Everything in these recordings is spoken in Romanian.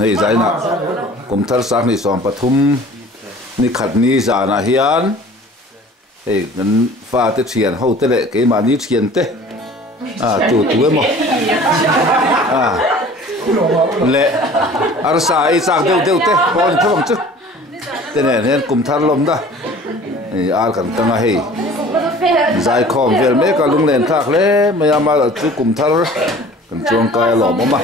hei zai na kum thar sak ni som pathum ni khat ni za na hian hei gan fa te thian ho te le ke ma ni thian te tu mo le ar sa I sak deu te pon thong chu te ne hen kum thar lom da ei ar kan tanga hei zai khom vel me ka lung len thak le mayama chu kum thar kan chuang kai lom ma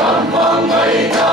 Among my